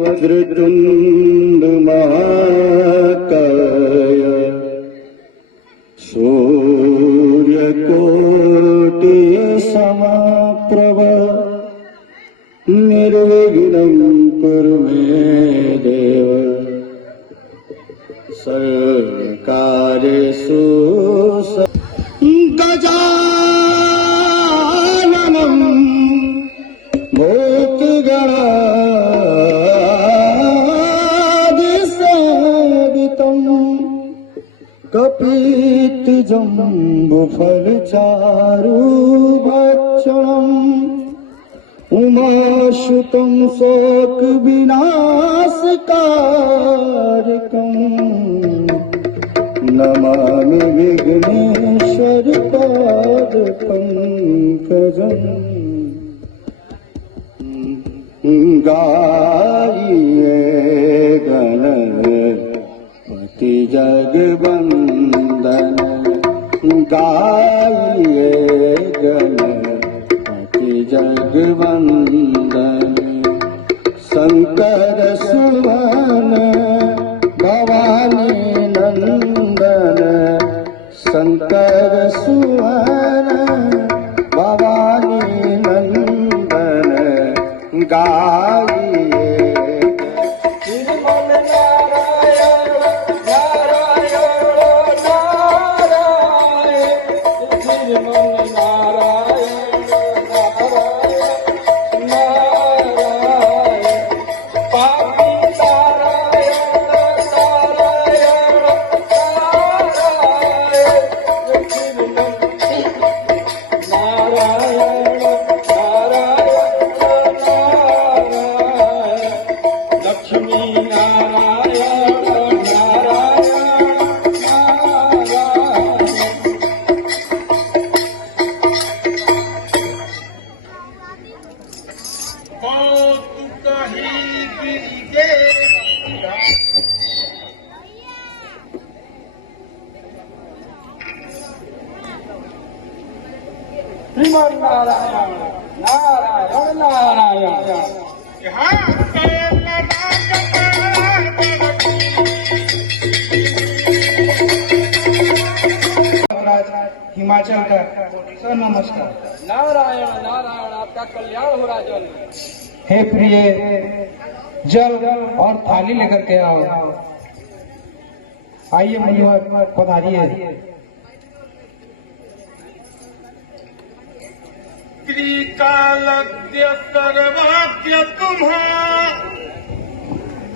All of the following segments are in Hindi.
वक्रतुंड महाकाय सूर्यकोटि समप्रभ निर्विघ्नं कुरु मे देव सर्वकार्येषु गजाननं भूतगणाधिसेवितं कपित्थजम्बुफलचारुभक्षणम् उमासुतं शोकविनाशकारकम् नमामि विघ्नेश्वर पादपङ्कजम् गाये गणपति जगवंदन गाये गणपति जगवंदन शंकर सुवन भवानी नंदन शंकर सुवन भवानी नंदन गाइए श्रीमन नारायण नारायण नारायण श्रीमन नारायण नारायण नारायण पापी नारायण नारायण नारायण श्रीमन नारायण लक्ष्मी नारायण नारायण नारायण कौतुक ही गिरिजे श्रीमन नारायण नारायण नारायण हिमाचल का सर नमस्कार। नारायण नारायण आपका कल्याण हो राजन। हे प्रिय जल और थाली लेकर के आओ। आइए मुनिवर पधारिए। त्रिकालज्ञ सर्वाद्य तुम्हा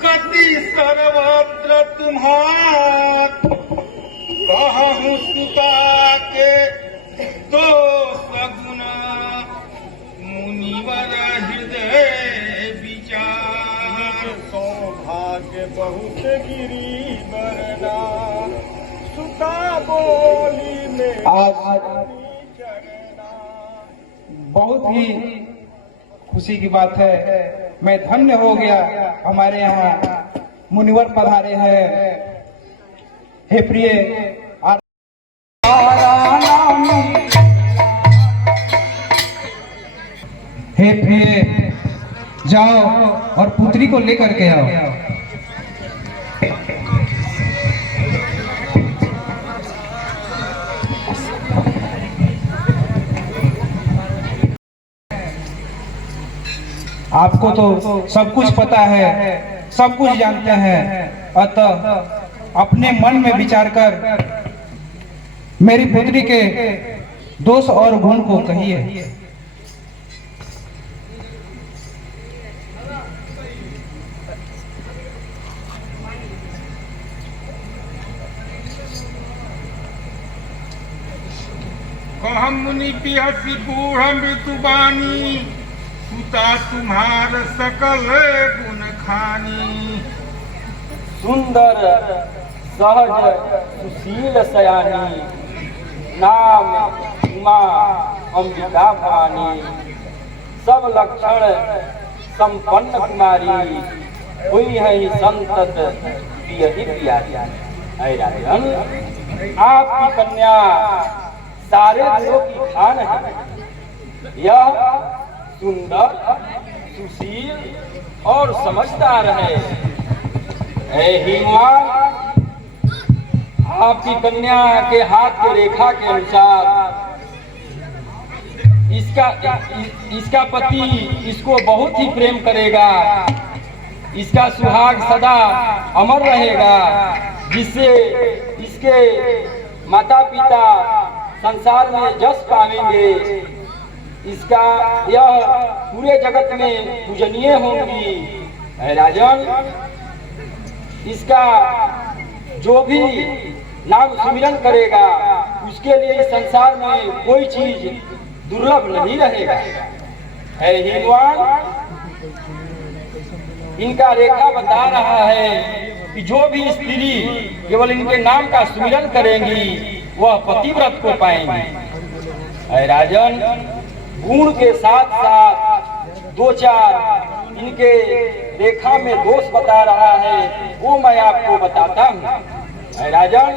गति सर्वत्र तुम्हार कहूँ सुता के दो सगुण मुनिवर हृदय विचार सौभाग्य बहुत गिरी बरना सुता बोली में आज बहुत ही खुशी की बात है। मैं धन्य हो गया, हमारे यहाँ मुनिवर पधारे हैं। हे प्रिय हे प्रिय जाओ और पुत्री को लेकर के आओ। आपको तो सब कुछ पता है, सब कुछ जानते हैं, अतः अपने मन में विचार कर मेरी पुत्री के दोष और गुण को कहिए। कहम मुनि पिहसी बूढ़ मृतुबानी सुता तुम्हार सकल गुण खानी सुंदर सहज सुशील सयानी नाम उमा अंबिका भवानी सब लक्षण संपन्न कुमारी, हुई है संतत प्रिय ही प्यारी। ऐ राजन, आपकी कन्या सारे गुणों की खान है। यह सुंदर, सुशील और समझदार है। ऐ हिमवान, आपकी कन्या के हाथ के रेखा के अनुसार इसका पति इसको बहुत ही प्रेम करेगा। इसका सुहाग सदा अमर रहेगा, जिससे इसके माता पिता संसार में जस पावेंगे। इसका यह पूरे जगत में पूजनीय होंगी। है राजन, इसका जो भी नाम सुमिरन करेगा उसके लिए इस संसार में कोई चीज दुर्लभ नहीं रहेगा। है हिमवान, इनका रेखा बता रहा है कि जो भी स्त्री केवल इनके नाम का सुमिरन करेंगी वह पतिव्रत को पाएंगी। है राजन, गुण के साथ साथ दो चार इनके रेखा में दोष बता रहा है, वो मैं आपको बताता हूँ। है राजन,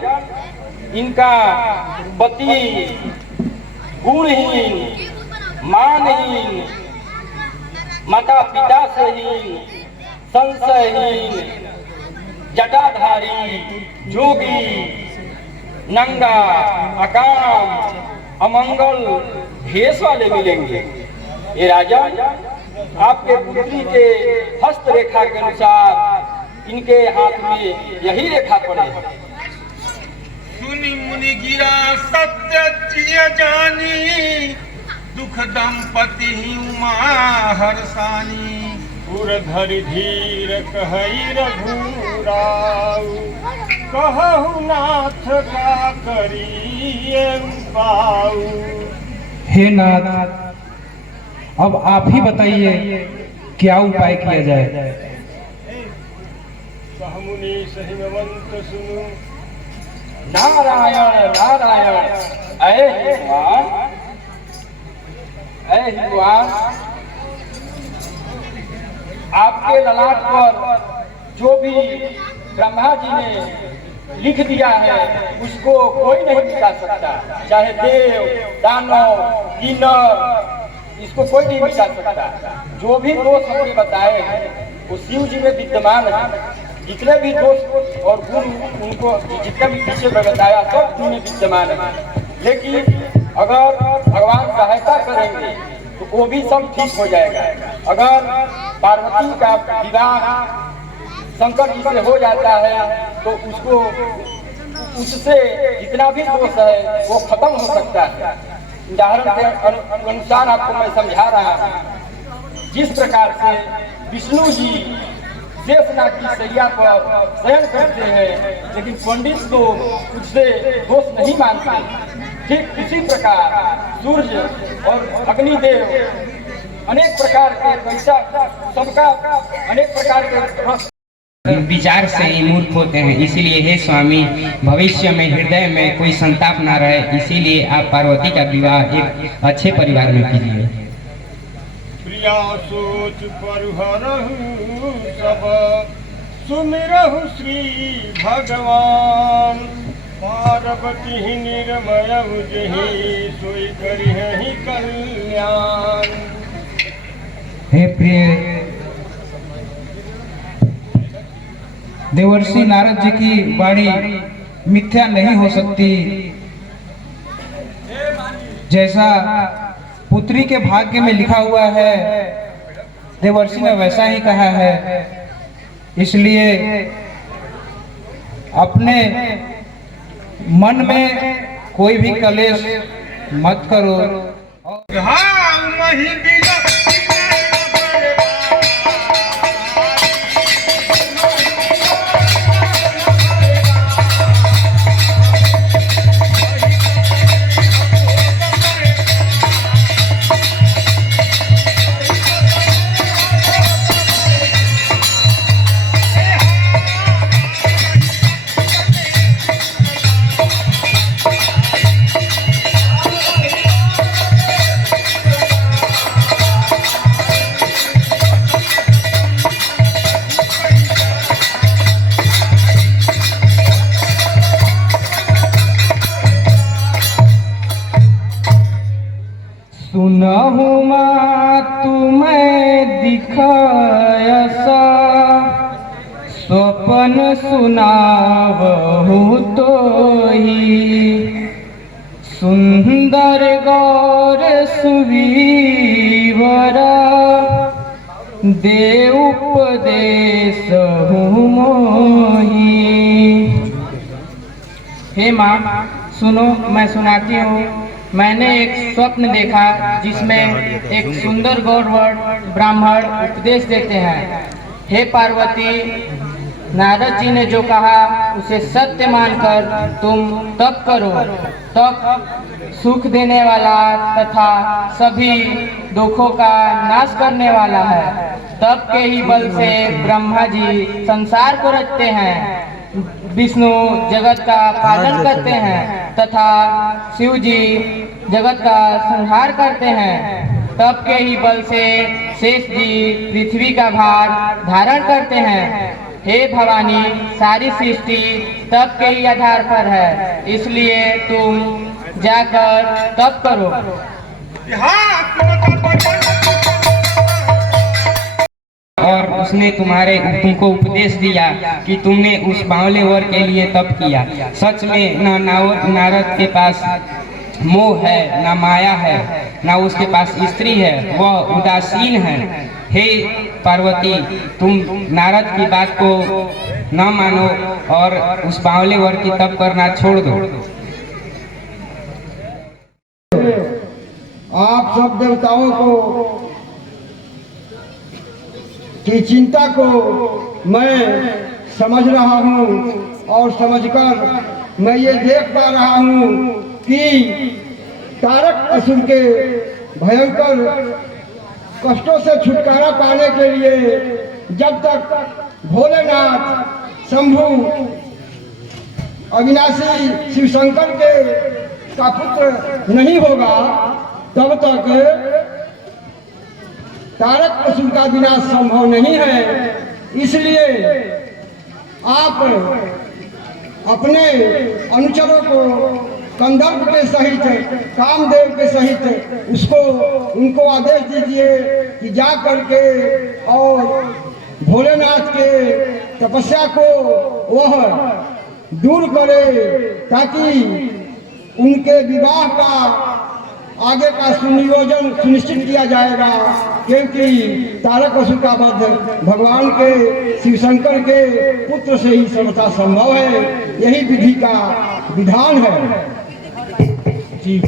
इनका पति गुणहीन, मानहीन, माता पिता से हीन, संशयहीन, जटाधारी, जोगी, नंगा, अकाम, अमंगल भेष वाले मिलेंगे। ये राजा, आपके पुत्री के हस्त रेखा के अनुसार इनके हाथ में यही रेखा पड़े। सुनि मुनि गिरा सत्य जिय जानी, दुख दंपति उमा हर्षानी। उर धरि धीर कहई रघुराऊ, कहु नाथ का करिए पाऊ। हे नाथ, अब आप ही बताइए क्या उपाय किया जाए। मुनि सहिमवंत सुनु, नारायण नारायण। ऐ हिमवान, ऐ हिमवान, आपके ललाट पर जो भी ब्रह्मा जी ने लिख दिया है उसको कोई नहीं मिटा सकता। चाहे देव, दानव, किन्नर, इसको कोई नहीं मिटा सकता। जो भी दोष हमने बताए हैं वो शिव जी में विद्यमान है। जितने भी दोष और गुण उनको जितने भी पीछे में बताया सब उनमें विद्यमान है। लेकिन अगर भगवान सहायता करेंगे तो वो भी सब ठीक हो जाएगा। अगर पार्वती का विवाह शंकर जी से हो जाता है तो उसको उससे जितना भी दोष है वो खत्म हो सकता है। उदाहरण के अनुसार आपको मैं समझा रहा हूँ। जिस प्रकार से विष्णु जी शेषनाग की शैया पर शयन करते हैं लेकिन पंडित तो उससे दोष नहीं मानते, ठीक उसी प्रकार सूर्य और अग्निदेव अनेक प्रकार के पैसा सबका अनेक प्रकार के विचार से ही मूर्ख होते हैं। इसीलिए हे स्वामी, भविष्य में हृदय में कोई संताप ना रहे, इसीलिए आप पार्वती का विवाह एक अच्छे परिवार में कीजिए। प्रिया सोच परहरहु सब, सुमिरहु श्री भगवान। पार्वती निर्मय जहि, सोई करिहि कल्याण। हे प्रिय देवर्षि नारद जी की वाणी मिथ्या नहीं हो सकती। जैसा पुत्री के भाग्य में लिखा हुआ है देवर्षि ने वैसा ही कहा है। इसलिए अपने मन में कोई भी कलेश मत करो। हाँ, मही बहुमा तुम्हें दिखायसा स्वप्न सुनावहु तो ही सुंदर गौर सुवीवरा दे उपदेश मोही। हे माँ सुनो, मैं सुनाती हूँ। मैंने एक स्वप्न देखा जिसमें एक सुंदर गौरवर ब्राह्मण उपदेश देते हैं। हे पार्वती, नारद जी ने जो कहा उसे सत्य मानकर तुम तप करो। तप सुख देने वाला तथा सभी दुखों का नाश करने वाला है। तप के ही बल से ब्रह्मा जी संसार को रचते हैं, विष्णु जगत का पालन करते हैं तथा शिव जी जगत का संहार करते हैं। तप के ही बल से शेष जी पृथ्वी का भार धारण करते हैं। हे भवानी, सारी सृष्टि तप के ही आधार पर है, इसलिए तुम जाकर तप करो। और उसने तुमको उपदेश दिया कि तुमने उस बावले वर के लिए तप किया। सच में नारद के पास मोह है, ना माया है, ना उसके पास स्त्री है, वह उदासीन है। हे पार्वती, तुम नारद की बात को न मानो और उस बावले वर की तप करना छोड़ दो। आप सब देवताओं को की चिंता को मैं समझ रहा हूँ और समझकर मैं ये देख पा रहा हूँ कि तारक असुर के भयंकर कष्टों से छुटकारा पाने के लिए जब तक भोलेनाथ शंभु अविनाशी शिव शंकर के का पुत्र नहीं होगा तब तक तारक असुर का विनाश संभव नहीं है। इसलिए आप अपने अनुचरों को कंदर्प के सहित, कामदेव के सहित उनको आदेश दीजिए कि जा करके और भोलेनाथ के तपस्या को वह दूर करे, ताकि उनके विवाह का आगे का सुनियोजन सुनिश्चित किया जाएगा। क्योंकि तारक असुर का वध भगवान के शिव शंकर के पुत्र से ही सर्वथा संभव है। यही विधि का विधान है। जी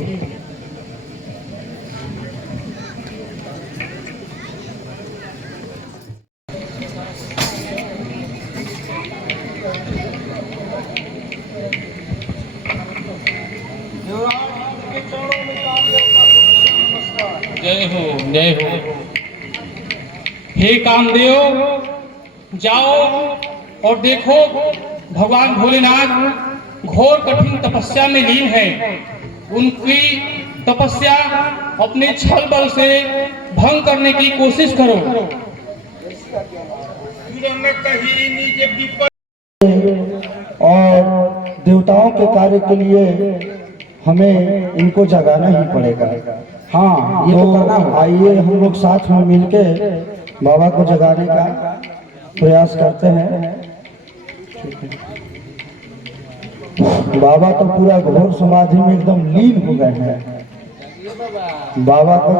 जय हो, जय हो। हे कामदेव, जाओ और देखो भगवान भोलेनाथ घोर कठिन तपस्या में लीन है। उनकी तपस्या अपने छल बल से भंग करने की कोशिश करो। और देवताओं के कार्य के लिए हमें इनको जगाना ही पड़ेगा। हाँ, ये तो करना है। आइए हम लोग साथ में मिलके बाबा को जगाने का प्रयास करते हैं। बाबा तो पूरा घोर समाधि में एकदम लीन हो गए हैं। बाबा को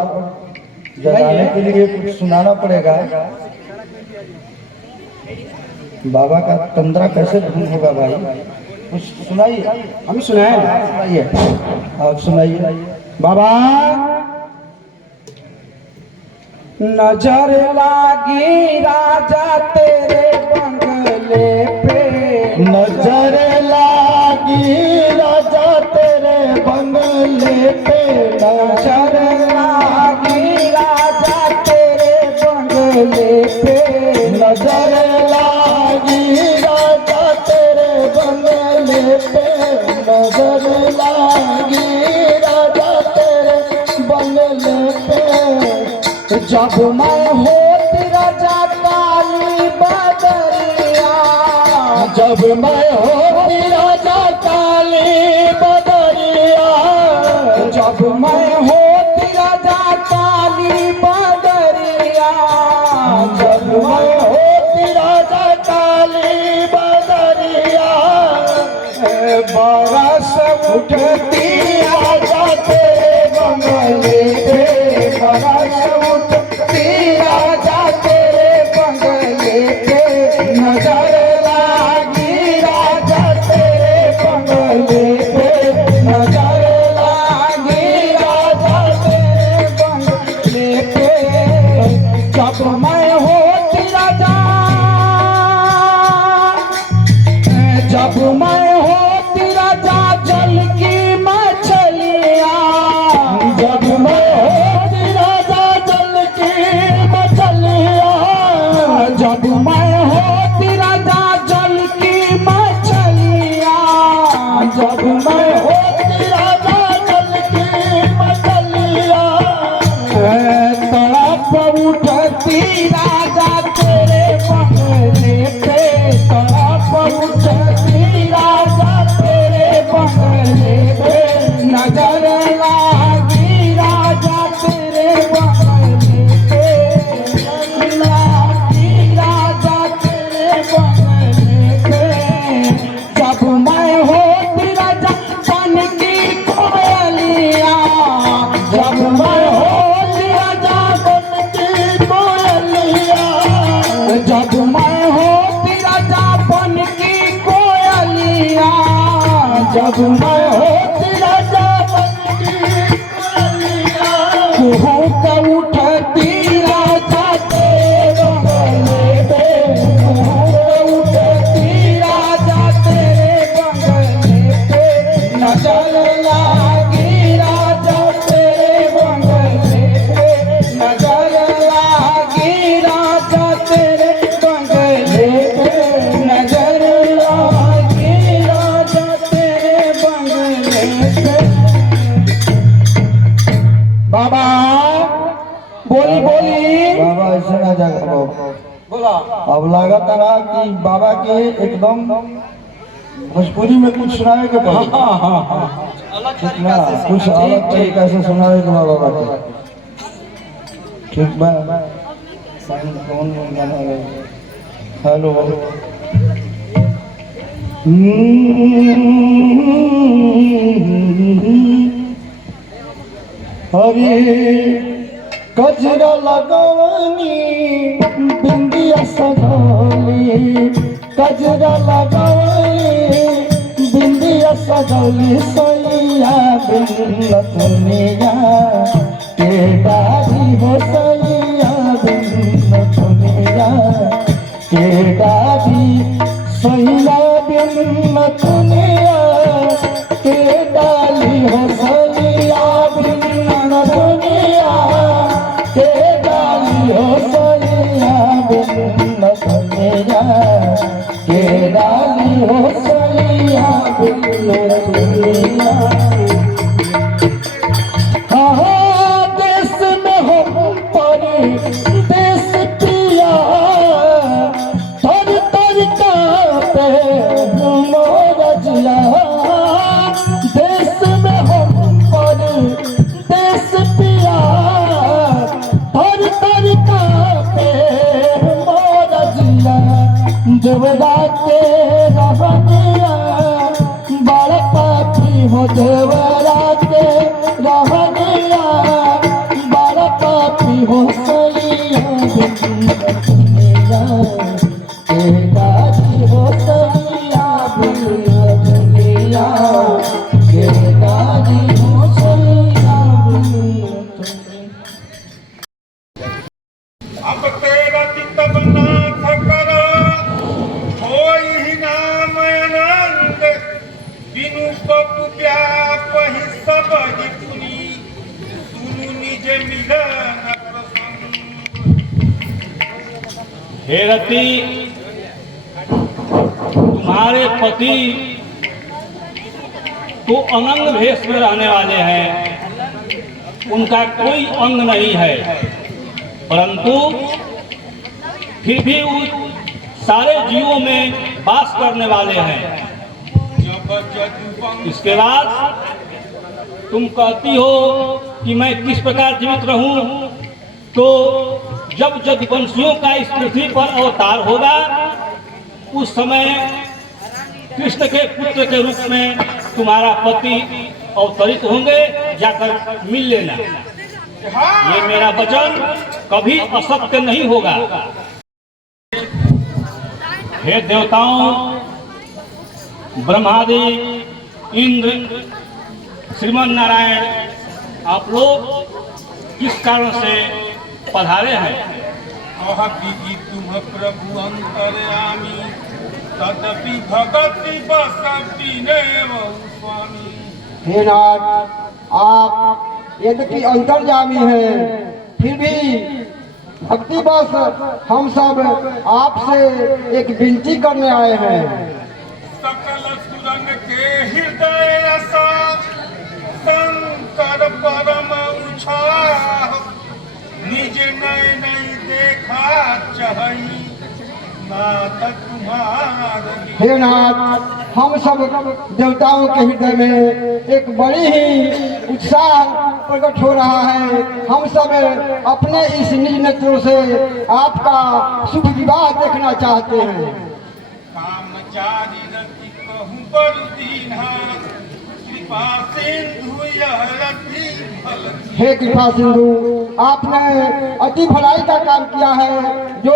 जगाने के लिए कुछ सुनाना पड़ेगा। बाबा का तंद्रा कैसे भंग होगा भाई? कुछ सुनाइए। हम सुनाए, सुनाइए, आप सुनाइए। बाबा, नजर लागी राजा तेरे बंगले पे, नजर लागी राजा तेरे बंगले पे, नजर लागी राजा तेरे बंगले पे, नजर लागी राजा तेरे बंगले पे, नजर लागी राजा तेरे बंगले पे। जब मैं होती राजा काली बदरिया, जब मैं होती राजा काली बदरिया, जब मैं होती राजा का होती राजा काली बदरिया बरस उठती आजा तेरे बंगले पे बरस उठती आजा तेरे बंगले पे नजर लागी राजा तेरे बंगले पे नजर लागी राजा तेरे बंगले पे जब मैं होती राजा जब मैं होती राजा जल की मछलियाँ जब मैं होती राजा जल की मछलियाँ जब मैं होती राजा जल की मछलियाँ जब मैं होती राजा जल की मछलियाँ तड़प उठती राजा तेरे बंगले पे तड़प उठती राजा तेरे बंगले पे नजर लागी राजा तेरे बंगले पे लागी राजा तेरे बंगले पे जब मैं होती राजा बन की कोयलिया जब मैं होती राजा बन की कोयलिया जब मैं होती राजा बन की कोयलिया जब मैं होती राजा बन की कोयलिया कुहुक उठती राजा तेरे बंगले पे कुहुक उठती राजा तेरे बंगले पे नजर लागी राजा तेरे बंगले पे नजर लागी राजा तेरे बंगले पे नजर लागी राजा तेरे बंगले पे बाबा बोली बोली बाबा ऐसे ना जागा बोला अब लगा था कि बाबा के एकदम भोजपुरी में कुछ सुनाए के पड़े ठीक ना कुछ अलग तरीका से सुनाए के बाबा के ठीक बा कौन गाना है हेलो हरे गजरा लगवनी बिंदिया सजौली गजरा लगवनी बिंदिया सजौली सैया बिनतनिया के डारी हो सैया बिनतनिया के डारी सैया बिनतनिया के डाली हो सैया बिनतनिया के डाली हो सैया बिनतनिया के डाली हो सैया बिनतनिया देश में हो परे देश पिया तर तर का पे मोरजिया देश में हो परे देश पिया तर तर का पे मोरजिया देवदा के रहनिया बड़ पापी हो देवरा के रहनिया बड़ पापी हो सैया बिनतनिया के डाली हो सैया बिनतनिया के डाली हो सैया बिनतनिया अब तेरा चित्त नाथ कर होई ही नाम आनंद बिनु पपु व्याप ही सब ही पुनी सुनु निज मिलन प्रसंग। हे रति तुम्हारे पति तो अनंग भेष में रहने वाले हैं, उनका कोई अंग नहीं है, परंतु फिर भी उस सारे जीवों में वास करने वाले हैं। इसके बाद तुम कहती हो कि मैं किस प्रकार जीवित रहूं, तो जब यदुवंशियों का इस पृथ्वी पर अवतार होगा उस समय कृष्ण के पुत्र के रूप में तुम्हारा पति अवतरित होंगे, जाकर मिल लेना। ये मेरा वचन कभी असत्य नहीं होगा। हे देवताओं, ब्रह्मादि, इंद्र, श्रीमन नारायण, आप लोग किस कारण से पधारे हैं? तुम प्रभु अंतर्यामी तदपि भगति बसति नेव स्वामी। हे नाथ, आप यद्यपि अंतर्यामी हैं, फिर भी भक्ति बस हम सब आपसे एक विनती करने आए हैं। सकल सुरंग के हृदय सा शंकर परम उछाह, निज नय नहीं देखा चाही नाथ तुम्हारी। हे नाथ, हम सब देवताओं के हृदय में एक बड़ी ही उत्साह प्रकट हो रहा है। हम सब अपने इस निज नेत्रों से आपका शुभ विवाह देखना चाहते हैं। कामचारी रति कहूँ बरु दीन्हा, कृपा सिंधु यह रति फल। हे कृपा सिंधु, आपने अति भलाई का काम किया है, जो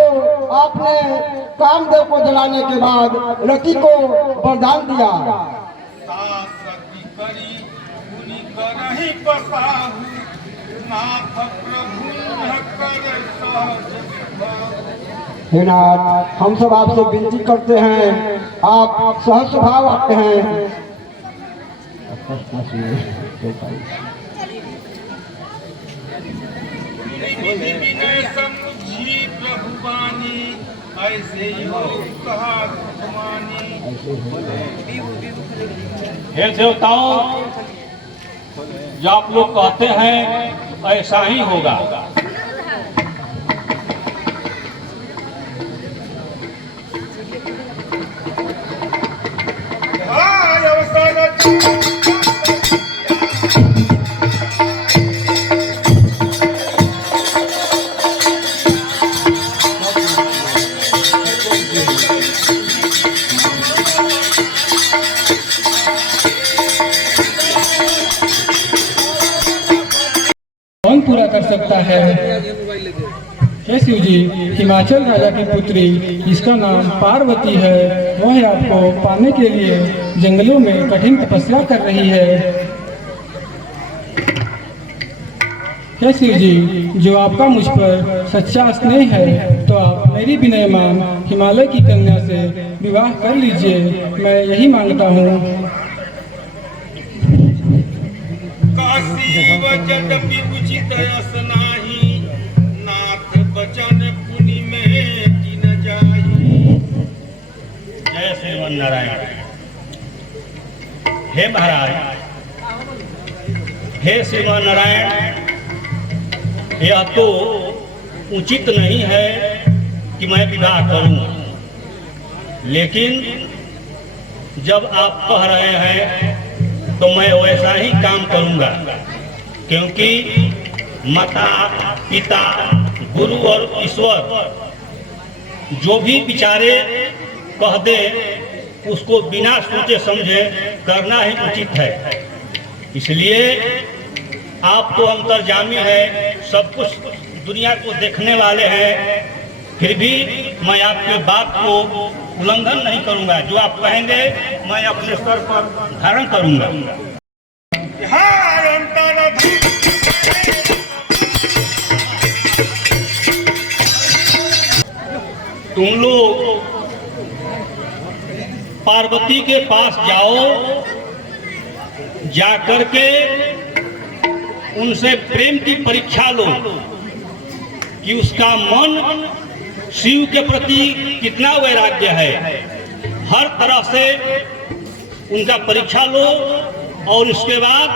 आपने कामदेव को जलाने के बाद रति को वरदान दिया। सासती करी मुनि करहि बसाहु, नाथ प्रभु न कर सहज विभा। हे नाथ, हम सब आपसे विनती करते हैं, आप सहज स्वभाव रखते हैं। विनय समुझी प्रभु बानी, ऐसे योग कहा मानी। हे देवताओं, जो आप लोग कहते हैं ऐसा ही होगा। कौन पूरा कर सकता है? हे शिव जी, हिमाचल राजा की पुत्री जिसका नाम पार्वती है, वह आपको पाने के लिए जंगलों में कठिन तपस्या कर रही है। हे शिव जी, जो आपका मुझ पर सच्चा स्नेह है, तो आप मेरी विनयमान हिमालय की कन्या से विवाह कर लीजिए। मैं यही मांगता हूँ। काशी वजदपि उचित यस नाही, नाथ बचन पुनि में न जाही। जय श्रीमन नारायण। हे महाराज, हे श्रीमन नारायण, यह तो उचित नहीं है कि मैं विवाह करूं, लेकिन जब आप कह रहे हैं तो मैं वैसा ही काम करूंगा, क्योंकि माता, पिता, गुरु और ईश्वर जो भी विचारे कह दे, उसको बिना सोचे समझे करना ही उचित है। इसलिए आप तो अंतर्यामी है, सब कुछ दुनिया को देखने वाले हैं, फिर भी मैं आपके बात को उल्लंघन नहीं करूंगा। जो आप कहेंगे मैं अपने सर पर धारण करूंगा। तुम लोग पार्वती के पास जाओ, जा करके उनसे प्रेम की परीक्षा लो कि उसका मन शिव के प्रति कितना वैराग्य है। हर तरह से उनका परीक्षा लो और उसके बाद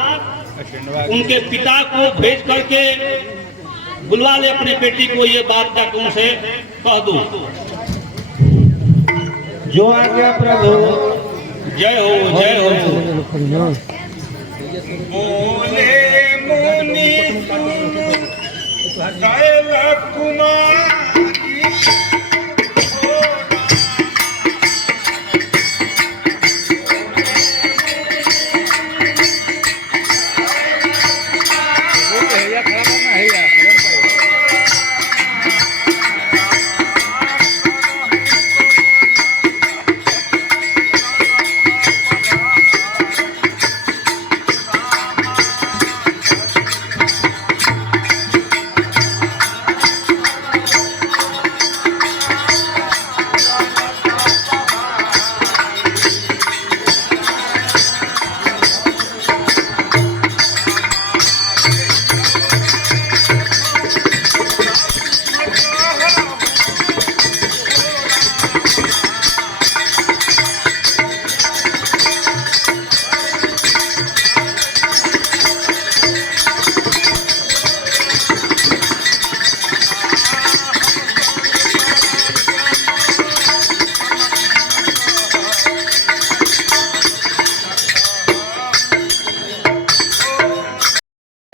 उनके पिता को भेज करके बुलवा ले अपने बेटी को। ये बात जाकर उनसे कह दो। जो आज्ञा प्रभु। जय हो, जय हो। बोले मुनि शैल कुमारी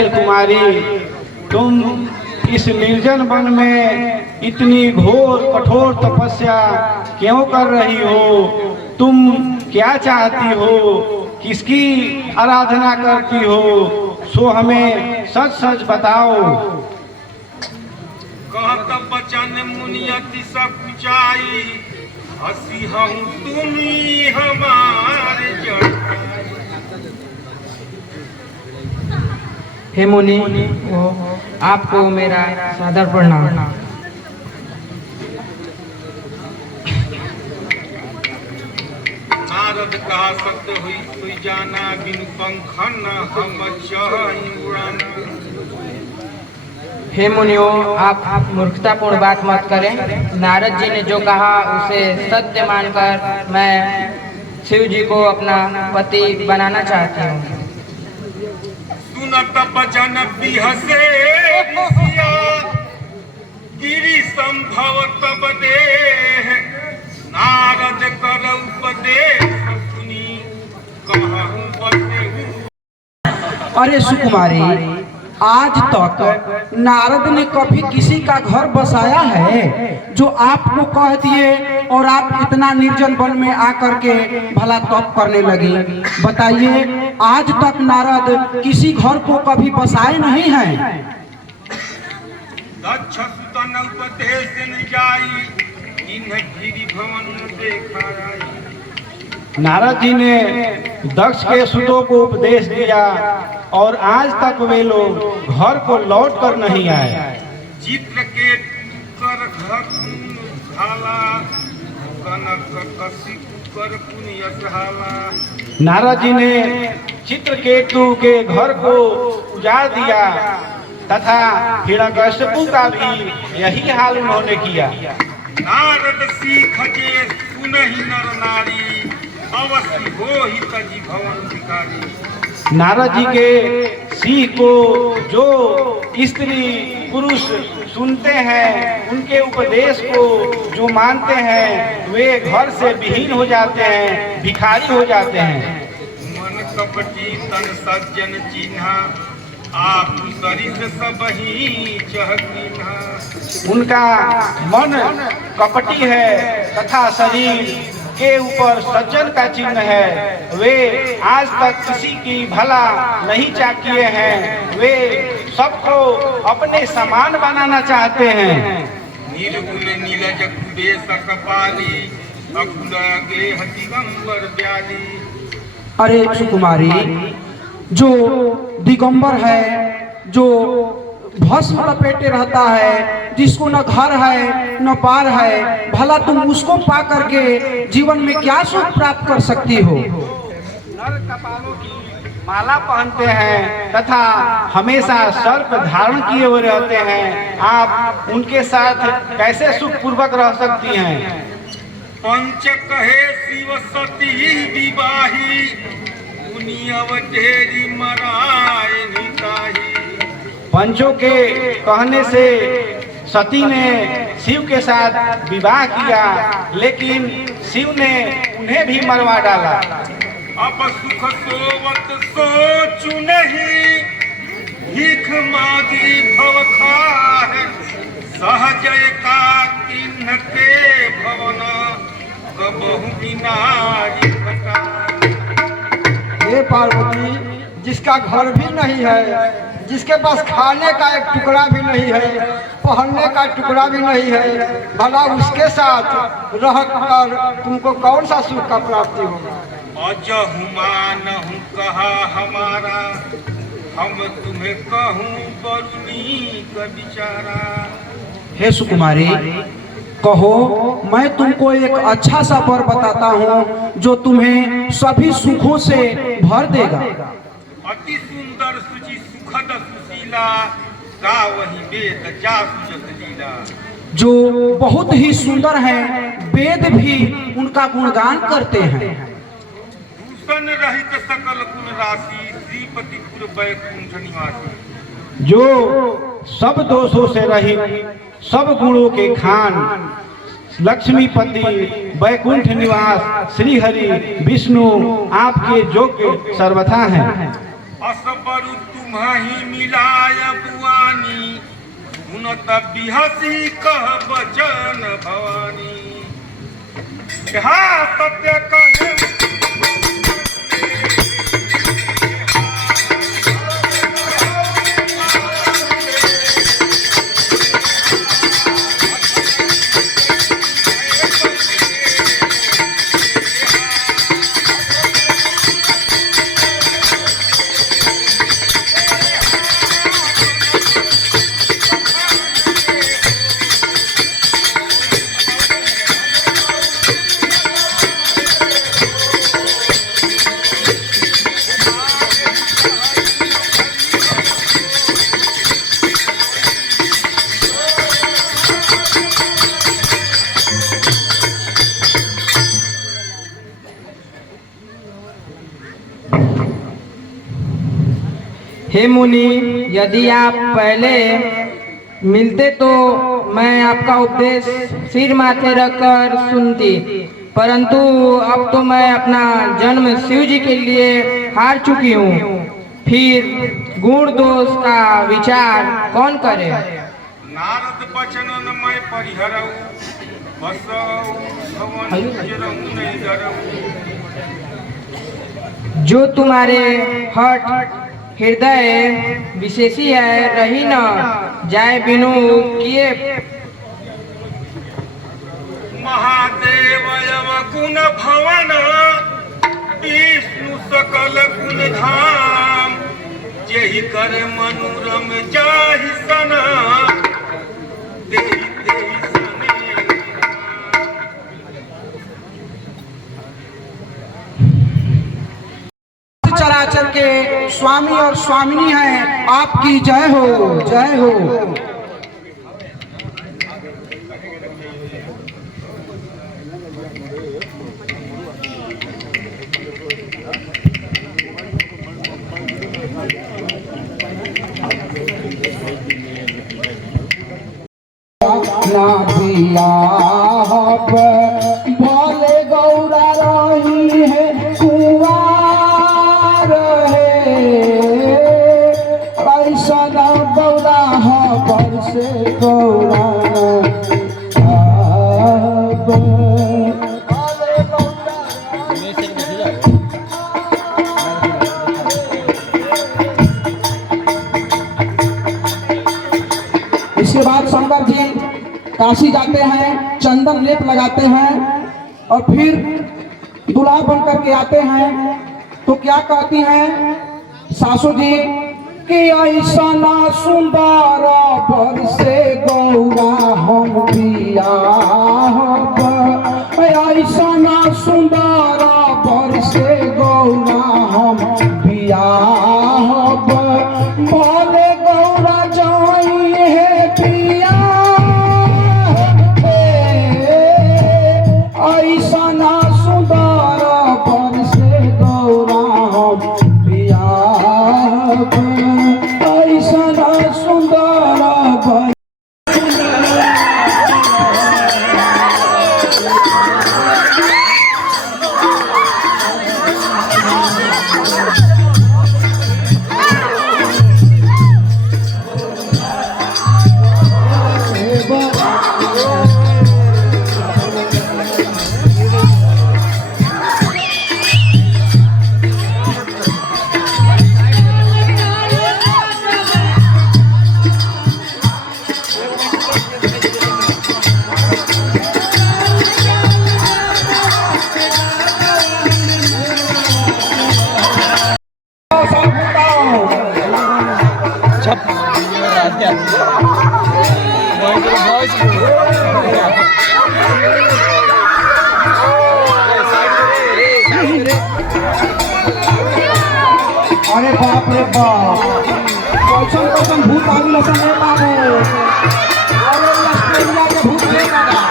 कुमारी, तुम इस निर्जन वन में इतनी घोर कठोर तपस्या क्यों कर रही हो? तुम क्या चाहती हो? किसकी आराधना करती हो? सो हमें सच सच बताओ। कहत बचन मुनि अति सब ऊंचाई, हसी हूँ तुम्ही हमारे जड़। हे मुनि, आपको मेरा सादर प्रणाम। नारद कहा सत्य हुई तुई जाना, बिनु पंखन हम चढ़ी उड़ाना। हे मुनियों, आप मूर्खतापूर्ण बात मत करें। नारद जी ने जो कहा उसे सत्य मानकर मैं शिव जी को अपना पति बनाना चाहती हूँ। सुनत बचन बिहसे ऋषिया, गिरि संभव तब देह। नारद कर उपदेश सुनी, कहूँ बसे। अरे सुकुमारी, आज तक नारद ने कभी किसी का घर बसाया है जो आपको कह दिए और आप इतना निर्जन वन में आकर के भला तप करने लगी? बताइए, आज तक नारद किसी घर को कभी बसाए नहीं हैं। दक्ष सुतन उपदेश न जाई, इन्ह गिरि भवन देखा आई। नारद जी ने दक्ष के सुतों को उपदेश दिया और आज तक वे लोग घर को लौट कर नहीं आए। चित्र के कर घर झाला, कनक कसी कर पुण्य सहाला। नारद जी ने चित्रकेतु के घर को उजाड़ दिया तथा हिरण्यकश्यपु का भी यही हाल उन्होंने किया। नारद सीख जे सुनहि नर नारी, अवश्य हो ही तजी भवन भिखारी। नारद जी के सीख को जो स्त्री पुरुष सुनते हैं, उनके उपदेश को जो मानते हैं, वे घर से विहीन हो जाते हैं, भिखारी हो जाते हैं। मन कपटी तन सज्जन चिन्हा, आप सरिस सब ही चहकिन्हा। उनका मन कपटी है तथा शरीर के ऊपर सज्जन का चिन्ह है। वे आज तक किसी की भला नहीं चाकिए हैं। वे सबको अपने समान बनाना चाहते हैं। निर्गुण नीलज कुदेश कपाली, अकुल गेह दिगंबर ब्याली। अरे सुकुमारी, जो दिगंबर है, जो भस्म लपेटे रहता है, जिसको न घर है न पार है, भला तुम उसको पा करके जीवन में क्या सुख प्राप्त कर सकती हो? नर कपालों की माला पहनते हैं तथा हमेशा सर्प धारण किए हुए रहते हैं। आप उनके साथ कैसे सुख पूर्वक रह सकती हैं? पंच कहे शिव सती विवाही, पुनियव ढेरी मराए निताही। पंचों के कहने से सती ने शिव के साथ विवाह किया, लेकिन शिव ने उन्हें भी मरवा डाला। अब सुख सोवत सोचु नहीं, भीख मागी भव खाह सहज का किन्न के भवन कबहु किनारी कटा। हे पार्वती, जिसका घर भी नहीं है, जिसके पास खाने का एक टुकड़ा भी नहीं है, पहनने का टुकड़ा भी नहीं है, भला उसके साथ रहकर तुमको कौन सा सुख का प्राप्ति होगा। अजहु मानहु कहा हमारा, हम तुम्हें कहूँ बरुनी का बिचारा। हे सुकुमारी, कहो, मैं तुमको एक अच्छा सा वर बताता हूँ जो तुम्हें सभी सुखों से भर देगा। अति सुंदर सुचि सुखद सुशीला, का वही वेद जा सुजत लीला। जो बहुत ही सुंदर हैं, वेद भी उनका गुणगान करते हैं। भूषण रहित सकल गुण राशि, श्रीपतिपुर वैकुंठ निवासी। जो सब दोषों से रहित, सब गुणों के खान, लक्ष्मीपति, वैकुंठ निवास, श्री हरि विष्णु आपके योग्य सर्वथा हैं। असबरु तुम्हि मिलाय बुआनी, उनत बिहसी कह बचन भवानी। हाँ सत्य कहे हे मुनि, यदि आप पहले मिलते तो मैं आपका उपदेश सिर माथे रखकर सुनती, परंतु अब तो मैं अपना जन्म शिव जी के लिए हार चुकी हूँ। फिर गुण दोष का विचार कौन करे। नारद बचनन मैं परिहरऊ, बसऊ भवन चिरऊ नहीं डरऊ। जो तुम्हारे हठ हृदय विशेषी है, रही न जाए बिनु किए। महादेव यम गुण भवन, विष्णु सकल गुण धाम। जेहि कर मनोरम जाहि सना, देहि देहि सने। चराचर के स्वामी और स्वामिनी हैं, आपकी जय हो, जय हो। ना दिया भोले गौरा रही है कुआर है, ऐसा ना गौरा पर से गौरा इसके बाद शंकर जी काशी जाते हैं, चंदन लेप लगाते हैं और फिर दूल्हा बन करके आते हैं। तो क्या कहती हैं सासू जी कि ऐसा ना सुंदर बर से गौरा हम बियाह, ऐसा ना सुंदर बर से गौरा हम बियाह। भले गौरा जाई है पिया, ऐसा ना सुंदर बर से गौरा हम बियाह, ऐसा ना सुंदर बर। रे बाप कैसन कैसन भूत आगि लसन रे बाबू अरे ऑस्ट्रेलिया के भूत ले दादा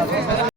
दिखा